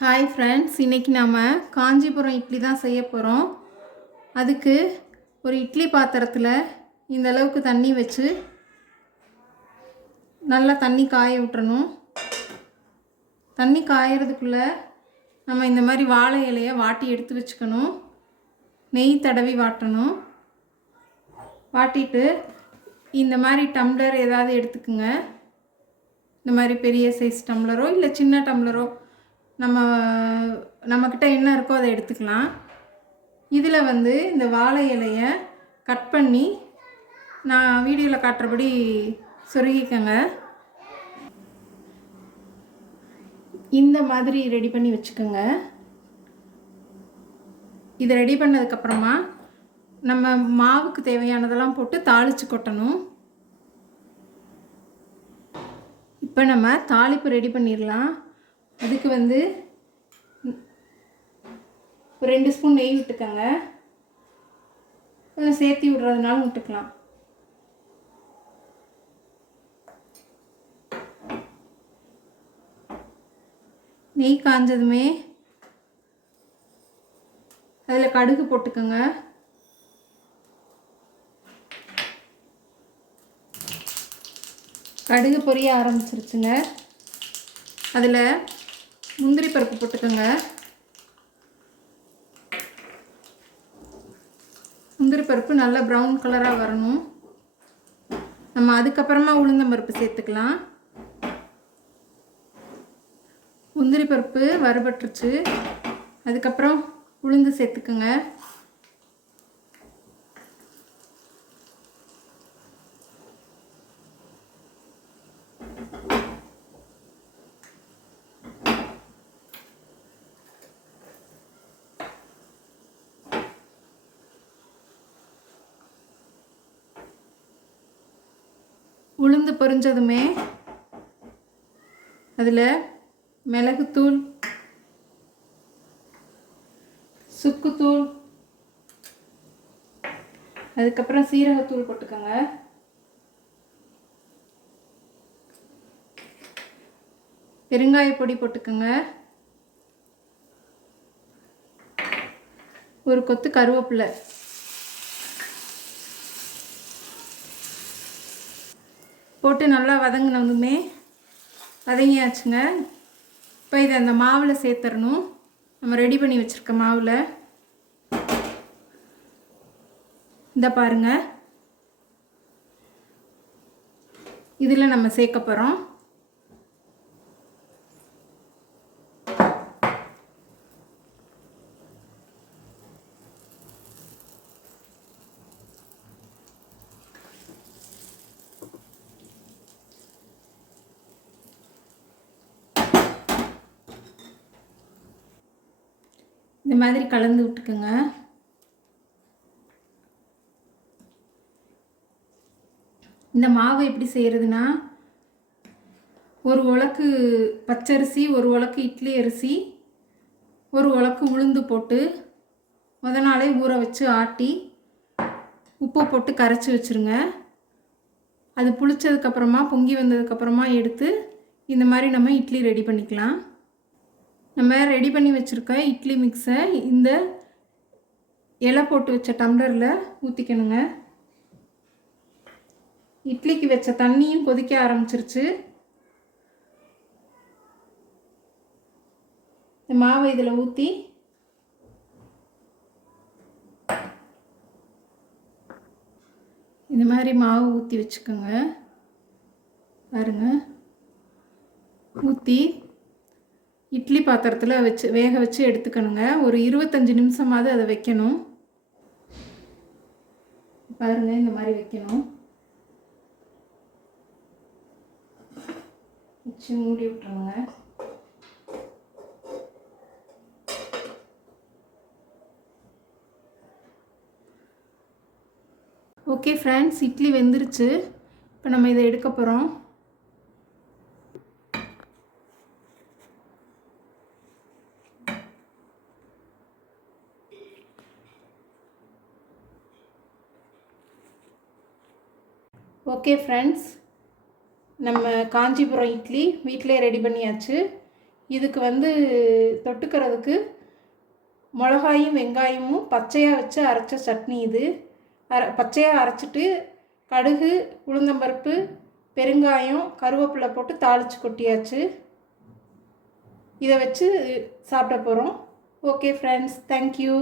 Hi friends, இன்றைக்கி நாம் காஞ்சிபுரம் இட்லி தான் செய்ய போகிறோம். அதுக்கு ஒரு இட்லி பாத்திரத்தில் இந்த அளவுக்கு தண்ணி வச்சு நல்லா தண்ணி காய விட்டுறணும். தண்ணி காயறதுக்குள்ளே நம்ம இந்த மாதிரி வாழை இலையை வாட்டி எடுத்து வச்சுக்கணும். நெய் தடவி வாட்டணும். வாட்டிட்டு இந்த மாதிரி டம்ளர் ஏதாவது எடுத்துக்குங்க. இந்த மாதிரி பெரிய சைஸ் டம்ளரோ இல்லை சின்ன டம்ளரோ நம்மக்கிட்ட என்ன இருக்கோ அதை எடுத்துக்கலாம். இதில் இந்த வாழை இலையை கட் பண்ணி நான் வீடியோவில் காட்டுறபடி சொருகிக்கங்க. இந்த மாதிரி ரெடி பண்ணி வச்சுக்கோங்க. இதை ரெடி பண்ணதுக்கப்புறமா நம்ம மாவுக்கு தேவையானதெல்லாம் போட்டு தாளித்து கொட்டணும். இப்போ நம்ம தாளிப்பு ரெடி பண்ணிடலாம். அதுக்கு 2 ஸ்பூன் நெய் விட்டுக்கோங்க. கொஞ்சம் சேர்த்து விடுறதுனாலும் விட்டுக்கலாம். நெய் காஞ்சதுமே அதில் கடுகு போட்டுக்கோங்க. கடுகு பொரிய ஆரம்பிச்சிருச்சுங்க. அதில் முந்திரி பருப்பு போட்டுக்கோங்க. முந்திரி பருப்பு நல்லா ப்ரௌன் கலராக வரணும். நம்ம அதுக்கப்புறமா உளுந்தம் பருப்பு சேர்த்துக்கலாம். முந்திரி பருப்பு வறுபட்டுருச்சு. அதுக்கப்புறம் உளுந்து சேர்த்துக்குங்க. உளுந்து பொரிஞ்சதுமே அதில் மிளகுத்தூள், சுக்குத்தூள், அதுக்கப்புறம் சீரகத்தூள் போட்டுக்கோங்க. பெருங்காய பொடி போட்டுக்கோங்க. ஒரு கொத்து கருவேப்பிலை போட்டு நல்லா வதங்கியாச்சுங்க. இப்போ இதை அந்த மாவில் சேர்த்துடணும். நம்ம ரெடி பண்ணி வச்சுருக்க மாவில் இந்த பாருங்கள், இதில் நம்ம சேர்க்க போகிறோம். இந்த மாதிரி கலந்து விட்டுக்குங்க. இந்த மாவு எப்படி செய்கிறதுனா, ஒரு உலக்கு பச்சரிசி, ஒரு உலக்கு இட்லி அரிசி, ஒரு உலக்கு உளுந்து போட்டு முத நாளே ஊற வச்சு ஆட்டி உப்பு போட்டு கரைச்சி வச்சுருங்க. அது புளிச்சதுக்கப்புறமா பொங்கி வந்ததுக்கப்புறமா எடுத்து இந்த மாதிரி நம்ம இட்லி ரெடி பண்ணிக்கலாம். நம்ம ரெடி பண்ணி வச்சுருக்க இட்லி மிக்ஸை இந்த இலை போட்டு வச்ச டம்ளரில் ஊற்றிக்கணுங்க. இட்லிக்கு வச்ச தண்ணியும் கொதிக்க ஆரம்பிச்சிருச்சு. இந்த மாவை இதில் ஊற்றி இந்த மாதிரி மாவு ஊற்றி வச்சுக்கோங்க. பாருங்கள், ஊற்றி இட்லி பாத்திரத்தில் வேக வச்சு எடுத்துக்கணுங்க. ஒரு 25 நிமிஷமாவது அதை வைக்கணும். பாருங்கள், இந்த மாதிரி வைக்கணும். வச்சு மூடி விட்டுருங்க. ஓகே ஃப்ரெண்ட்ஸ், இட்லி வெந்துருச்சு. இப்போ நம்ம இதை எடுக்க போகிறோம். ஓகே ஃப்ரெண்ட்ஸ், நம்ம காஞ்சிபுரம் இட்லி வீட்டிலே ரெடி பண்ணியாச்சு. இதுக்கு வந்து தொட்டுக்கிறதுக்கு மிளகாயும் வெங்காயமும் பச்சையாக வச்சு அரைச்ச சட்னி இது. பச்சையாக அரைச்சிட்டு கடுகு, உளுந்தம்பருப்பு, பெருங்காயம், கருவேப்பிலை போட்டு தாளித்து கொட்டியாச்சு. இதை வச்சு சாப்பிட போகிறோம். Okay friends, thank you.